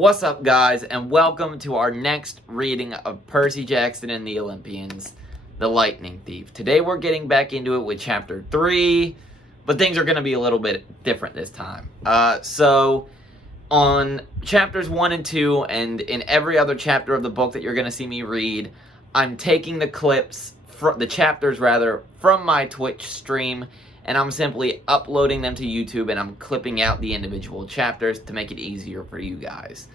What's up, guys, and welcome to our next reading of Percy Jackson and the Olympians, The Lightning Thief. Today we're getting back into it with Chapter 3, but things are going to be a little bit different this time. So, on Chapters 1 and 2, and in every other chapter of the book that you're going to see me read, I'm taking the clips, the chapters from my Twitch stream, and I'm simply uploading them to YouTube, and I'm clipping out the individual chapters to make it easier for you guys.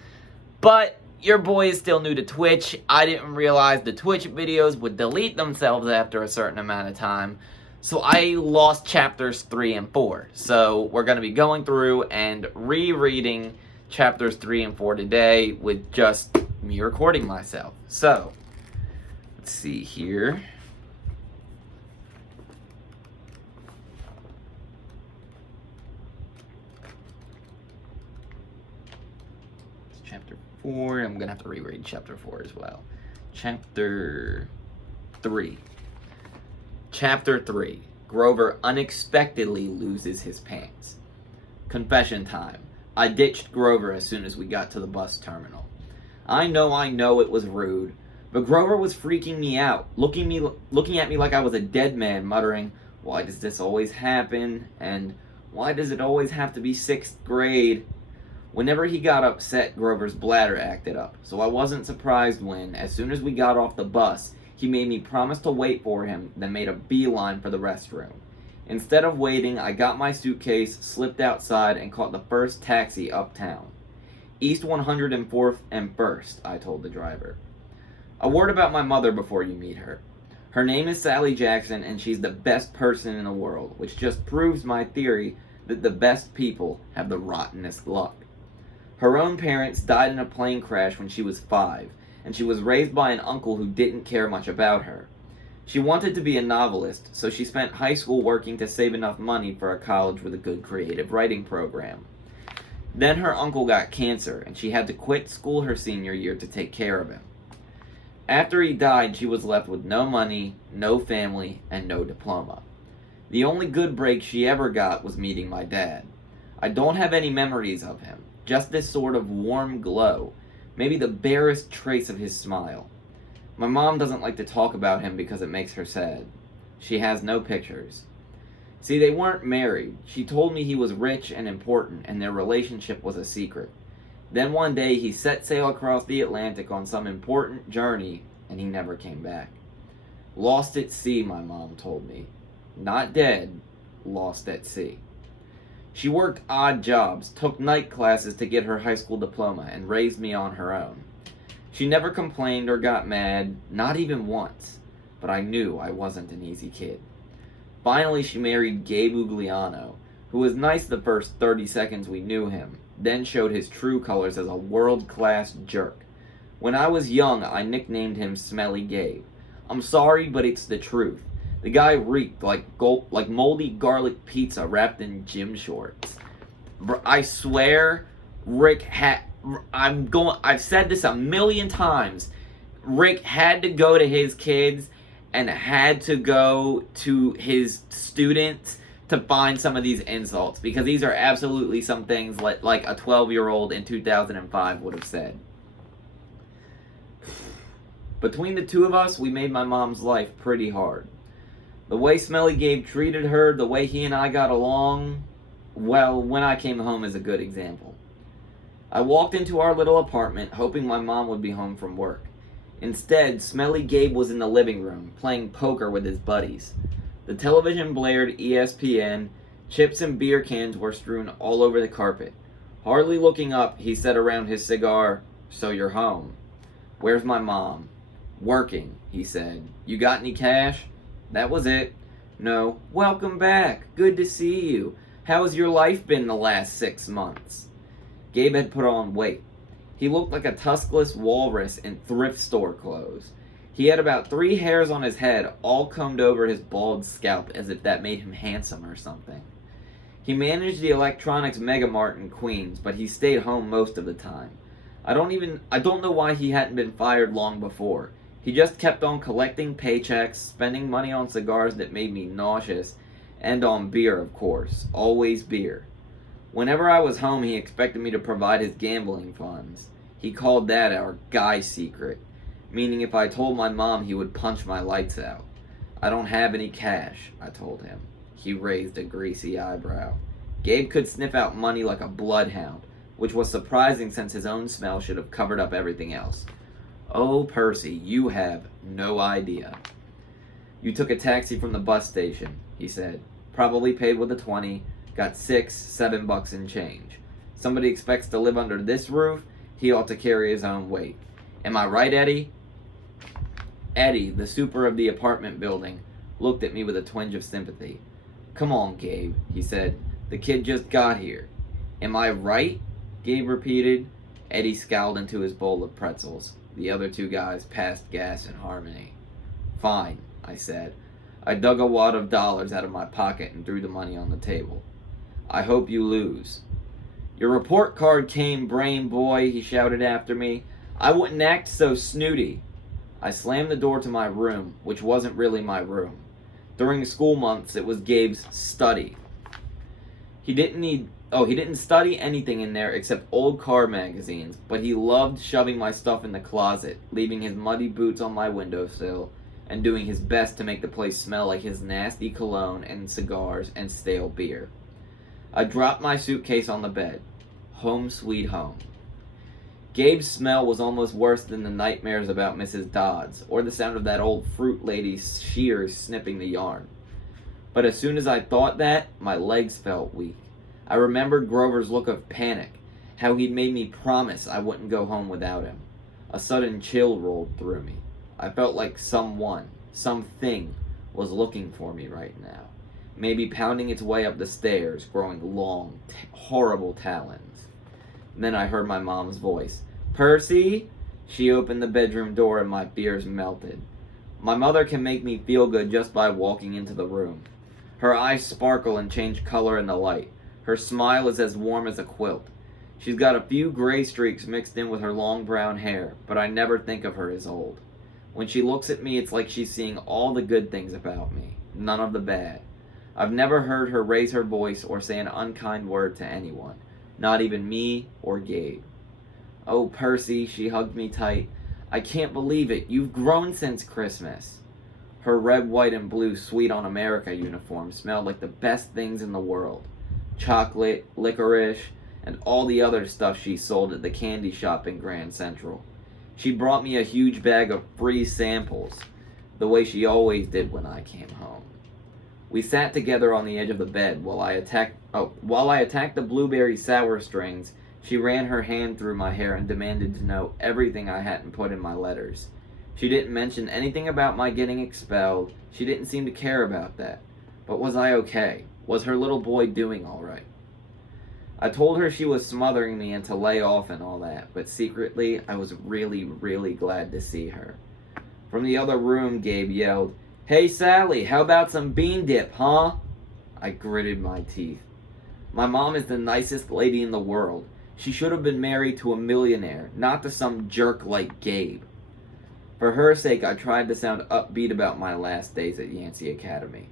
But your boy is still new to Twitch. I didn't realize the Twitch videos would delete themselves after a certain amount of time, so I lost chapters 3 and 4. So we're going to be going through and rereading chapters 3 and 4 today with just me recording myself. So, let's see here. Chapter 4. I'm going to have to reread Chapter 4 as well. Chapter 3. Chapter 3. Grover unexpectedly loses his pants. Confession time. I ditched Grover as soon as we got to the bus terminal. I know it was rude, but Grover was freaking me out, looking at me like I was a dead man, muttering, "Why does this always happen?" and "Why does it always have to be 6th grade?" Whenever he got upset, Grover's bladder acted up, so I wasn't surprised when, as soon as we got off the bus, he made me promise to wait for him, then made a beeline for the restroom. Instead of waiting, I got my suitcase, slipped outside, and caught the first taxi uptown. East 104th and 1st, I told the driver. A word about my mother before you meet her. Her name is Sally Jackson, and she's the best person in the world, which just proves my theory that the best people have the rottenest luck. Her own parents died in a plane crash when she was 5, and she was raised by an uncle who didn't care much about her. She wanted to be a novelist, so she spent high school working to save enough money for a college with a good creative writing program. Then her uncle got cancer, and she had to quit school her senior year to take care of him. After he died, she was left with no money, no family, and no diploma. The only good break she ever got was meeting my dad. I don't have any memories of him. Just this sort of warm glow, maybe the barest trace of his smile. My mom doesn't like to talk about him because it makes her sad. She has no pictures. See, they weren't married. She told me he was rich and important, and their relationship was a secret. Then one day he set sail across the Atlantic on some important journey, and he never came back. Lost at sea, my mom told me. Not dead, lost at sea. She worked odd jobs, took night classes to get her high school diploma, and raised me on her own. She never complained or got mad, not even once, but I knew I wasn't an easy kid. Finally, she married Gabe, who was nice the first 30 seconds we knew him, then showed his true colors as a world-class jerk. When I was young, I nicknamed him Smelly Gabe. I'm sorry, but it's the truth. The guy reeked like moldy garlic pizza wrapped in gym shorts. I swear, I've said this a million times. Rick had to go to his kids and had to go to his students to find some of these insults, because these are absolutely some things like a 12-year-old in 2005 would have said. Between the two of us, we made my mom's life pretty hard. The way Smelly Gabe treated her, the way he and I got along, well, when I came home is a good example. I walked into our little apartment, hoping my mom would be home from work. Instead, Smelly Gabe was in the living room, playing poker with his buddies. The television blared ESPN, chips and beer cans were strewn all over the carpet. Hardly looking up, he said around his cigar, "So you're home." "Where's my mom?" "Working," he said. "You got any cash?" That was it. "No." "Welcome back. Good to see you. How's your life been the last 6 months?" Gabe had put on weight. He looked like a tuskless walrus in thrift store clothes. He had about 3 hairs on his head, all combed over his bald scalp as if that made him handsome or something. He managed the electronics megamart in Queens, but he stayed home most of the time. I don't know why he hadn't been fired long before. He just kept on collecting paychecks, spending money on cigars that made me nauseous, and on beer, of course. Always beer. Whenever I was home, he expected me to provide his gambling funds. He called that our guy secret, meaning if I told my mom, he would punch my lights out. I don't have any cash, I told him. He raised a greasy eyebrow. Gabe could sniff out money like a bloodhound, which was surprising since his own smell should have covered up everything else. Oh, Percy, you have no idea. You took a taxi from the bus station, he said. Probably paid with a 20, got $6-7 in change. Somebody expects to live under this roof, he ought to carry his own weight. Am I right, Eddie? Eddie, the super of the apartment building, looked at me with a twinge of sympathy. Come on, Gabe, he said. The kid just got here. Am I right? Gabe repeated. Eddie scowled into his bowl of pretzels. The other two guys passed gas in harmony. Fine, I said. I dug a wad of dollars out of my pocket and threw the money on the table. I hope you lose. Your report card came, brain boy, he shouted after me. I wouldn't act so snooty. I slammed the door to my room, which wasn't really my room. During school months, it was Gabe's study. He didn't study anything in there except old car magazines, but he loved shoving my stuff in the closet, leaving his muddy boots on my windowsill, and doing his best to make the place smell like his nasty cologne and cigars and stale beer. I dropped my suitcase on the bed. Home sweet home. Gabe's smell was almost worse than the nightmares about Mrs. Dodds, or the sound of that old fruit lady's shears snipping the yarn. But as soon as I thought that, my legs felt weak. I remembered Grover's look of panic, how he'd made me promise I wouldn't go home without him. A sudden chill rolled through me. I felt like something was looking for me right now, maybe pounding its way up the stairs, growing long, horrible talons. Then I heard my mom's voice. Percy? She opened the bedroom door and my fears melted. My mother can make me feel good just by walking into the room. Her eyes sparkle and change color in the light. Her smile is as warm as a quilt. She's got a few gray streaks mixed in with her long brown hair, but I never think of her as old. When she looks at me, it's like she's seeing all the good things about me, none of the bad. I've never heard her raise her voice or say an unkind word to anyone, not even me or Gabe. Oh, Percy, she hugged me tight. I can't believe it. You've grown since Christmas. Her red, white, and blue Sweet on America uniform smelled like the best things in the world. Chocolate, licorice, and all the other stuff she sold at the candy shop in Grand Central. She brought me a huge bag of free samples, the way she always did when I came home. We sat together on the edge of the bed while I attacked the blueberry sour strings. She ran her hand through my hair and demanded to know everything I hadn't put in my letters. She didn't mention anything about my getting expelled. She didn't seem to care about that. But was I okay? Was her little boy doing all right? I told her she was smothering me and to lay off and all that, but secretly I was really, really glad to see her. From the other room, Gabe yelled, Hey Sally, how about some bean dip, huh? I gritted my teeth. My mom is the nicest lady in the world. She should have been married to a millionaire, not to some jerk like Gabe. For her sake, I tried to sound upbeat about my last days at Yancey Academy.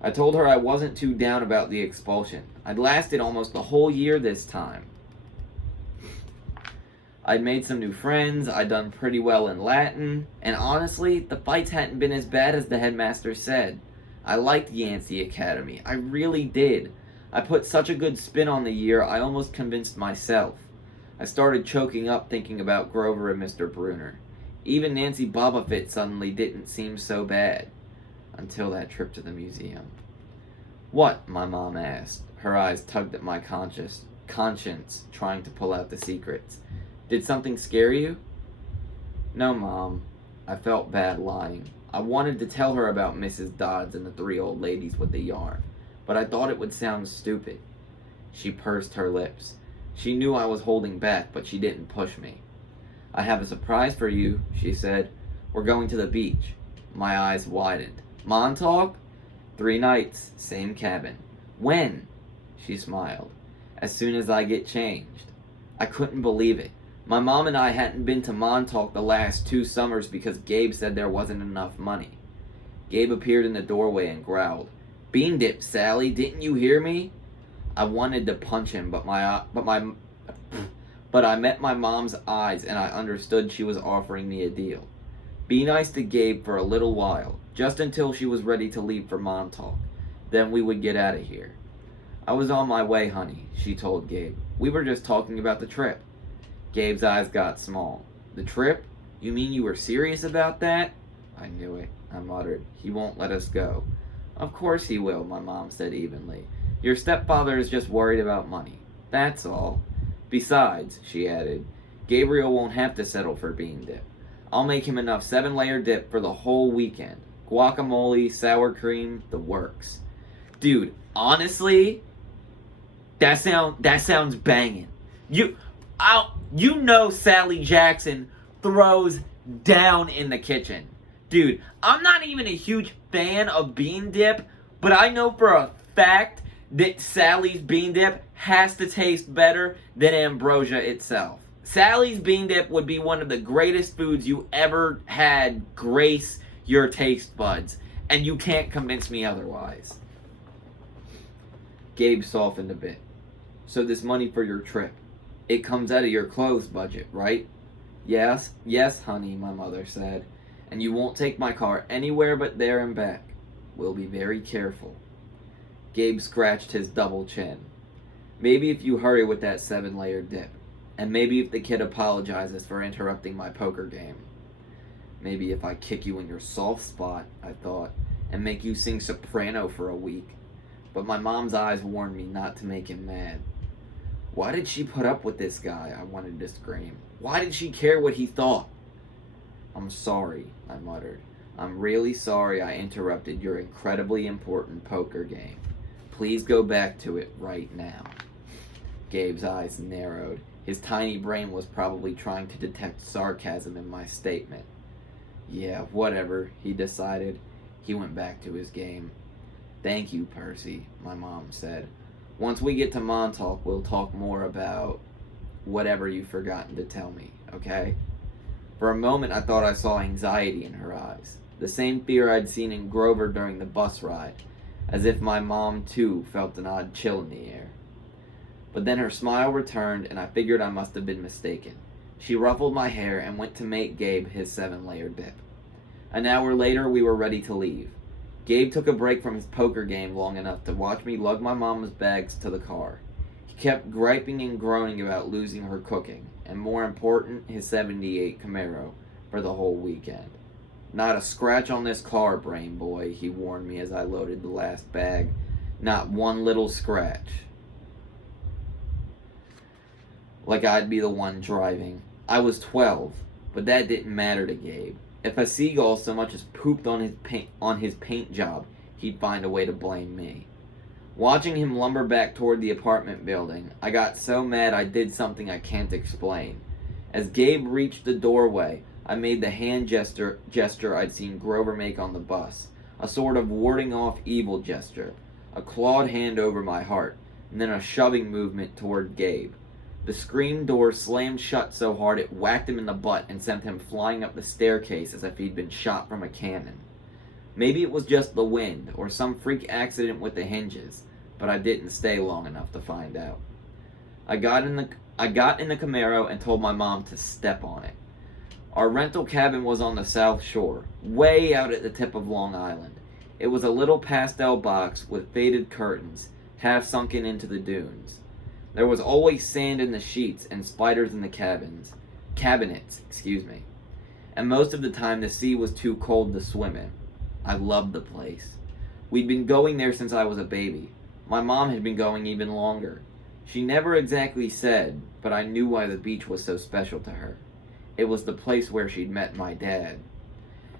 I told her I wasn't too down about the expulsion. I'd lasted almost the whole year this time. I'd made some new friends, I'd done pretty well in Latin, and honestly, the fights hadn't been as bad as the headmaster said. I liked Yancey Academy, I really did. I put such a good spin on the year, I almost convinced myself. I started choking up thinking about Grover and Mr. Bruner. Even Nancy Bobofit suddenly didn't seem so bad. Until that trip to the museum. What? My mom asked. Her eyes tugged at my conscience, trying to pull out the secrets. Did something scare you? No, Mom. I felt bad lying. I wanted to tell her about Mrs. Dodds and the three old ladies with the yarn, but I thought it would sound stupid. She pursed her lips. She knew I was holding back, but she didn't push me. I have a surprise for you, she said. We're going to the beach. My eyes widened. Montauk? 3 nights, same cabin. When? She smiled. As soon as I get changed. I couldn't believe it. My mom and I hadn't been to Montauk the last 2 summers because Gabe said there wasn't enough money. Gabe appeared in the doorway and growled, Bean dip, Sally, didn't you hear me? I wanted to punch him, but I met my mom's eyes and I understood she was offering me a deal. Be nice to Gabe for a little while, just until she was ready to leave for Montauk. Then we would get out of here. I was on my way, honey, she told Gabe. We were just talking about the trip. Gabe's eyes got small. The trip? You mean you were serious about that? I knew it, I muttered. He won't let us go. Of course he will, my mom said evenly. Your stepfather is just worried about money. That's all. Besides, she added, Gabriel won't have to settle for bean dip. I'll make him enough 7-layer dip for the whole weekend. Guacamole, sour cream, the works. Dude, honestly, that sounds banging. You know Sally Jackson throws down in the kitchen. Dude, I'm not even a huge fan of bean dip, but I know for a fact that Sally's bean dip has to taste better than ambrosia itself. Sally's bean dip would be one of the greatest foods you ever had grace your taste buds, and you can't convince me otherwise. Gabe softened a bit. So this money for your trip, it comes out of your clothes budget, right? Yes, honey, my mother said. And you won't take my car anywhere but there and back. We'll be very careful. Gabe scratched his double chin. Maybe if you hurry with that 7-layer dip. And maybe if the kid apologizes for interrupting my poker game. Maybe if I kick you in your soft spot, I thought, and make you sing soprano for a week. But my mom's eyes warned me not to make him mad. Why did she put up with this guy? I wanted to scream. Why did she care what he thought? I'm sorry, I muttered. I'm really sorry I interrupted your incredibly important poker game. Please go back to it right now. Gabe's eyes narrowed. His tiny brain was probably trying to detect sarcasm in my statement. Yeah, whatever, he decided. He went back to his game. Thank you, Percy, my mom said. Once we get to Montauk, we'll talk more about whatever you've forgotten to tell me, okay? For a moment, I thought I saw anxiety in her eyes. The same fear I'd seen in Grover during the bus ride, as if my mom, too, felt an odd chill in the air. But then her smile returned, and I figured I must have been mistaken. She ruffled my hair and went to make Gabe his 7-layer dip. An hour later, we were ready to leave. Gabe took a break from his poker game long enough to watch me lug my mama's bags to the car. He kept griping and groaning about losing her cooking, and more important, his 78 Camaro, for the whole weekend. Not a scratch on this car, brain boy, he warned me as I loaded the last bag. Not one little scratch. Like I'd be the one driving. I was 12, but that didn't matter to Gabe. If a seagull so much as pooped on his paint job, he'd find a way to blame me. Watching him lumber back toward the apartment building, I got so mad I did something I can't explain. As Gabe reached the doorway, I made the hand gesture I'd seen Grover make on the bus, a sort of warding off evil gesture, a clawed hand over my heart, and then a shoving movement toward Gabe. The screen door slammed shut so hard it whacked him in the butt and sent him flying up the staircase as if he'd been shot from a cannon. Maybe it was just the wind, or some freak accident with the hinges, but I didn't stay long enough to find out. I got in the Camaro and told my mom to step on it. Our rental cabin was on the South Shore, way out at the tip of Long Island. It was a little pastel box with faded curtains, half sunken into the dunes. There was always sand in the sheets and spiders in the cabinets, and most of the time the sea was too cold to swim in. I loved the place. We'd been going there since I was a baby. My mom had been going even longer. She never exactly said, but I knew why the beach was so special to her. It was the place where she'd met my dad.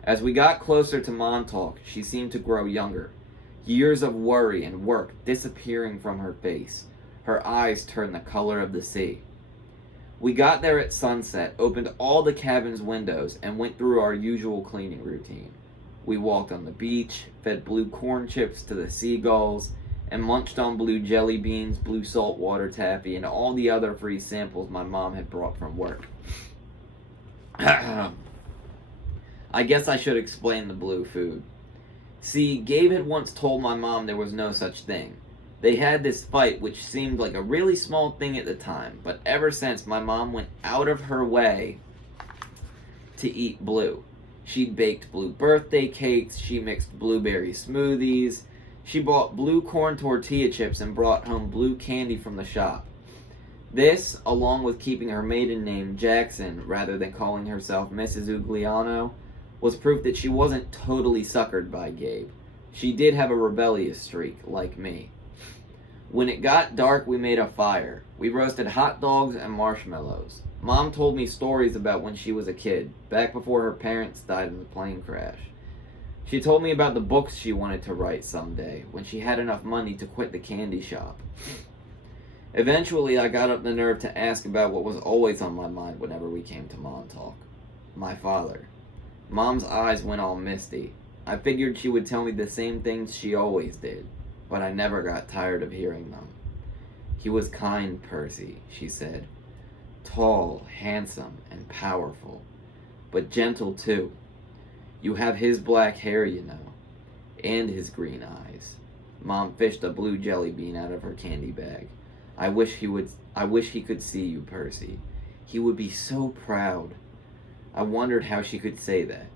As we got closer to Montauk, she seemed to grow younger, years of worry and work disappearing from her face. Her eyes turned the color of the sea. We got there at sunset, opened all the cabin's windows, and went through our usual cleaning routine. We walked on the beach, fed blue corn chips to the seagulls, and munched on blue jelly beans, blue saltwater taffy, and all the other free samples my mom had brought from work. I guess I should explain the blue food. See, Gabe had once told my mom there was no such thing. They had this fight, which seemed like a really small thing at the time, but ever since, my mom went out of her way to eat blue. She baked blue birthday cakes, she mixed blueberry smoothies, she bought blue corn tortilla chips and brought home blue candy from the shop. This, along with keeping her maiden name Jackson rather than calling herself Mrs. Ugliano, was proof that she wasn't totally suckered by Gabe. She did have a rebellious streak, like me. When it got dark, we made a fire. We roasted hot dogs and marshmallows. Mom told me stories about when she was a kid, back before her parents died in the plane crash. She told me about the books she wanted to write someday, when she had enough money to quit the candy shop. Eventually, I got up the nerve to ask about what was always on my mind whenever we came to Montauk. My father. Mom's eyes went all misty. I figured she would tell me the same things she always did, but I never got tired of hearing them. He was kind, Percy, she said. Tall, handsome, and powerful, but gentle too. You have his black hair, you know, and his green eyes. Mom fished a blue jelly bean out of her candy bag. I wish he could see you, Percy. He would be so proud. I wondered how she could say that.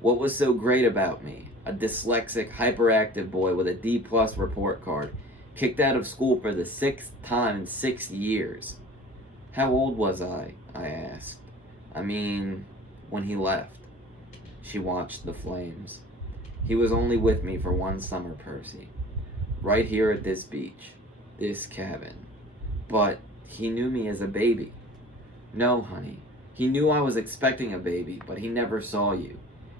What was so great about me? A dyslexic, hyperactive boy with a D+ report card, kicked out of school for the 6th time in 6 years. How old was I asked. I mean, when he left. She watched the flames. He was only with me for one summer, Percy. Right here at this beach. This cabin. But he knew me as a baby. No, honey. He knew I was expecting a baby, but he never saw you.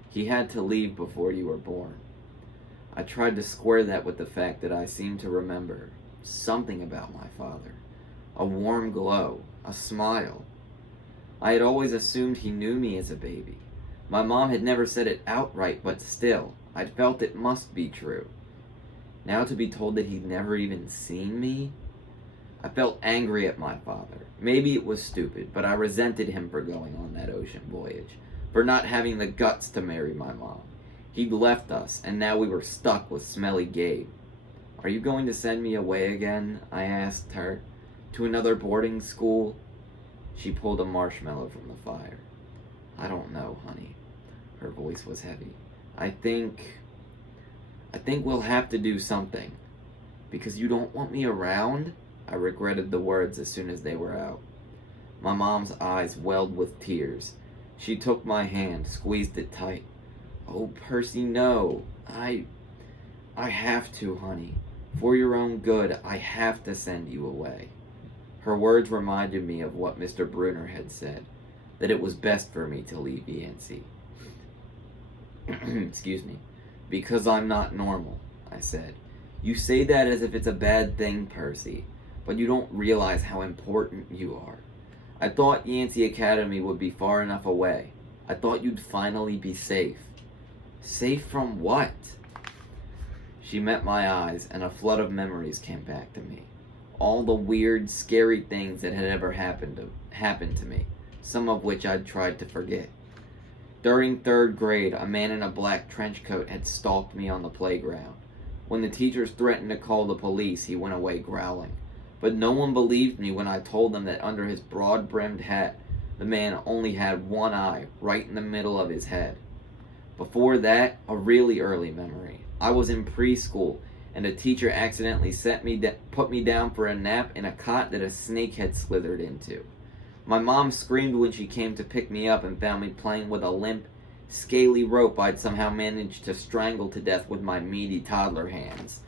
He had to leave before you were born. I tried to square that with the fact that I seemed to remember something about my father. A warm glow, a smile. I had always assumed he knew me as a baby. My mom had never said it outright, but still, I'd felt it must be true. Now to be told that he'd never even seen me? I felt angry at my father. Maybe it was stupid, but I resented him for going on that ocean voyage, for not having the guts to marry my mom. He'd left us, and now we were stuck with smelly Gabe. Are you going to send me away again? I asked her. To another boarding school? She pulled a marshmallow from the fire. I don't know, honey. Her voice was heavy. I think we'll have to do something. Because you don't want me around? I regretted the words as soon as they were out. My mom's eyes welled with tears. She took my hand, squeezed it tight. Oh, Percy, no. I have to, honey. For your own good, I have to send you away. Her words reminded me of what Mr. Brunner had said, that it was best for me to leave Yancey. Excuse me. Because I'm not normal, I said. You say that as if it's a bad thing, Percy, but you don't realize how important you are. I thought Yancey Academy would be far enough away. I thought you'd finally be safe. Safe from what? She met my eyes, and a flood of memories came back to me. All the weird, scary things that had ever happened to me, some of which I'd tried to forget. During 3rd grade, a man in a black trench coat had stalked me on the playground. When the teachers threatened to call the police, he went away growling. But no one believed me when I told them that under his broad-brimmed hat, the man only had one eye, right in the middle of his head. Before that, a really early memory. I was in preschool, and a teacher accidentally put me down for a nap in a cot that a snake had slithered into. My mom screamed when she came to pick me up and found me playing with a limp, scaly rope I'd somehow managed to strangle to death with my meaty toddler hands.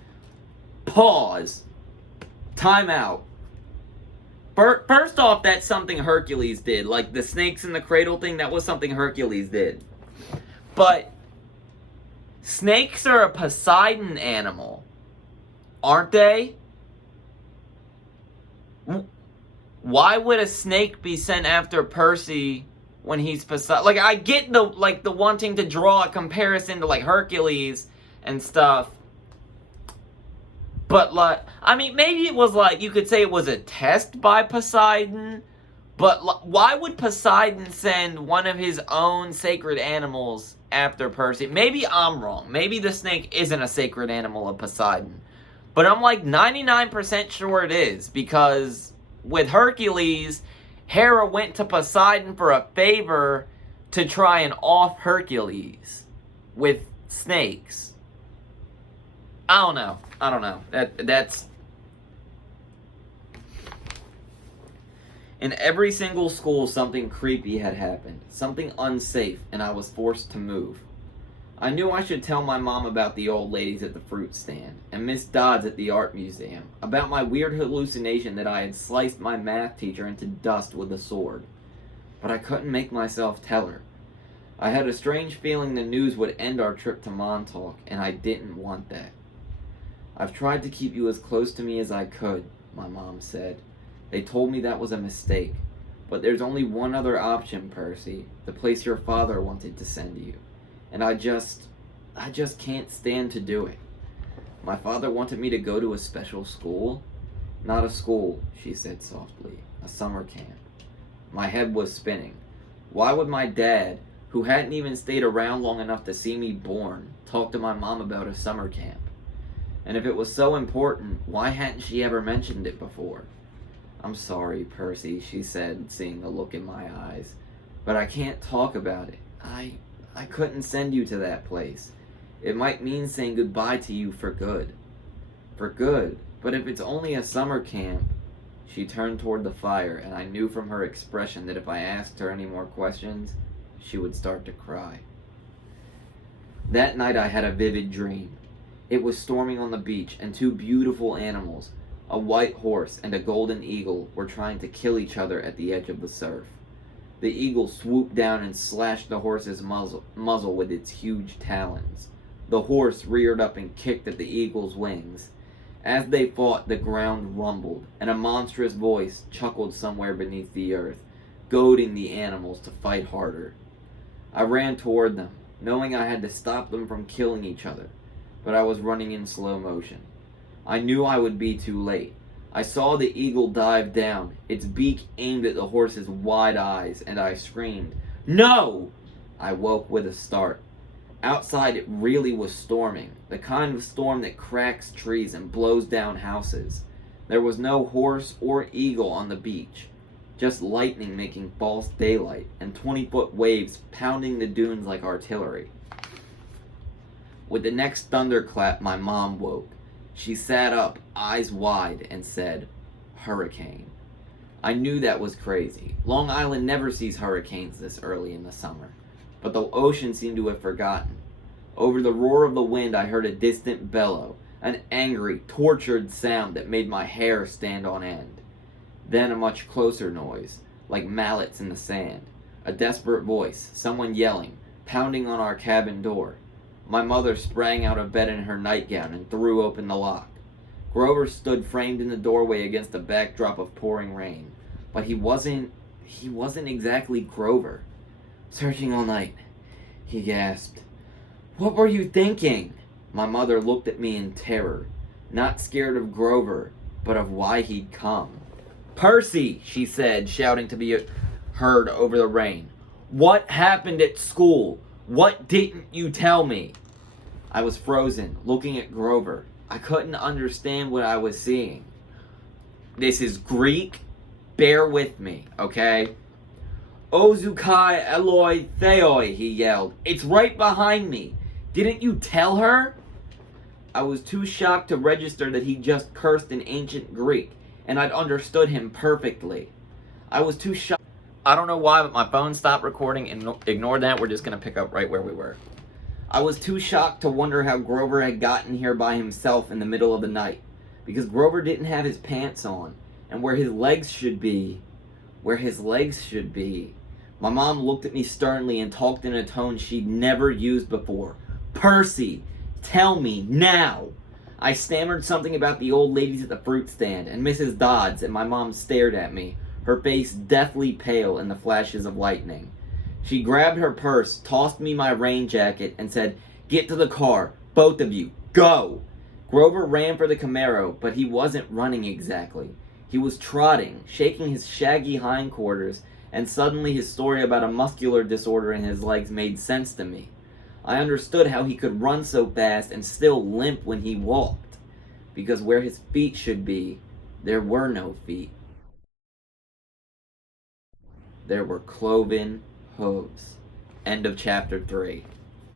Pause! Time out. First off, that's something Hercules did. Like the snakes in the cradle thing, that was something Hercules did. But snakes are a Poseidon animal, aren't they? Why would a snake be sent after Percy when he's Poseidon? Like, I get the wanting to draw a comparison to like Hercules and stuff. But like, I mean, maybe it was like, you could say it was a test by Poseidon. But why would Poseidon send one of his own sacred animals after Percy? Maybe I'm wrong. Maybe the snake isn't a sacred animal of Poseidon. But I'm like 99% sure it is, because with Hercules, Hera went to Poseidon for a favor to try and off Hercules with snakes. I don't know. That's in every single school something creepy had happened, something unsafe, and I was forced to move. I knew I should tell my mom about the old ladies at the fruit stand, and Miss Dodds at the art museum, about my weird hallucination that I had sliced my math teacher into dust with a sword. But I couldn't make myself tell her. I had a strange feeling the news would end our trip to Montauk, and I didn't want that. I've tried to keep you as close to me as I could, my mom said. They told me that was a mistake. But there's only one other option, Percy, the place your father wanted to send you. And I just can't stand to do it. My father wanted me to go to a special school. Not a school, she said softly. A summer camp. My head was spinning. Why would my dad, who hadn't even stayed around long enough to see me born, talk to my mom about a summer camp? And if it was so important, why hadn't she ever mentioned it before? I'm sorry, Percy, she said, seeing the look in my eyes. But I can't talk about it. I couldn't send you to that place. It might mean saying goodbye to you for good. For good? But if it's only a summer camp... She turned toward the fire, and I knew from her expression that if I asked her any more questions, she would start to cry. That night I had a vivid dream. It was storming on the beach, and two beautiful animals, a white horse and a golden eagle, were trying to kill each other at the edge of the surf. The eagle swooped down and slashed the horse's muzzle with its huge talons. The horse reared up and kicked at the eagle's wings. As they fought, the ground rumbled, and a monstrous voice chuckled somewhere beneath the earth, goading the animals to fight harder. I ran toward them, knowing I had to stop them from killing each other, but I was running in slow motion. I knew I would be too late. I saw the eagle dive down, its beak aimed at the horse's wide eyes, and I screamed, "No!" I woke with a start. Outside it really was storming, the kind of storm that cracks trees and blows down houses. There was no horse or eagle on the beach, just lightning making false daylight, and 20-foot waves pounding the dunes like artillery. With the next thunderclap, my mom woke. She sat up, eyes wide, and said, "Hurricane." I knew that was crazy. Long Island never sees hurricanes this early in the summer. But the ocean seemed to have forgotten. Over the roar of the wind, I heard a distant bellow, an angry, tortured sound that made my hair stand on end. Then a much closer noise, like mallets in the sand. A desperate voice, someone yelling, pounding on our cabin door. My mother sprang out of bed in her nightgown and threw open the lock. Grover stood framed in the doorway against a backdrop of pouring rain. But he wasn't exactly Grover. "Searching all night," he gasped. "What were you thinking?" My mother looked at me in terror, not scared of Grover, but of why he'd come. "Percy," she said, shouting to be heard over the rain. "What happened at school? What didn't you tell me?" I was frozen, looking at Grover. I couldn't understand what I was seeing. This is Greek. Bear with me, okay? "Ozukai Eloi Theoi," he yelled. "It's right behind me. Didn't you tell her?" I was too shocked to register that he just cursed in ancient Greek, and I'd understood him perfectly. I was too shocked. I don't know why, but my phone stopped recording, and ignore that. We're just going to pick up right where we were. I was too shocked to wonder how Grover had gotten here by himself in the middle of the night, because Grover didn't have his pants on, and where his legs should be. My mom looked at me sternly and talked in a tone she'd never used before. "Percy, tell me now." I stammered something about the old ladies at the fruit stand and Mrs. Dodds, and my mom stared at me, her face deathly pale in the flashes of lightning. She grabbed her purse, tossed me my rain jacket, and said, "Get to the car, both of you, go!" Grover ran for the Camaro, but he wasn't running exactly. He was trotting, shaking his shaggy hindquarters, and suddenly his story about a muscular disorder in his legs made sense to me. I understood how he could run so fast and still limp when he walked. because where his feet should be, there were no feet. There were cloven hooves. End of chapter 3.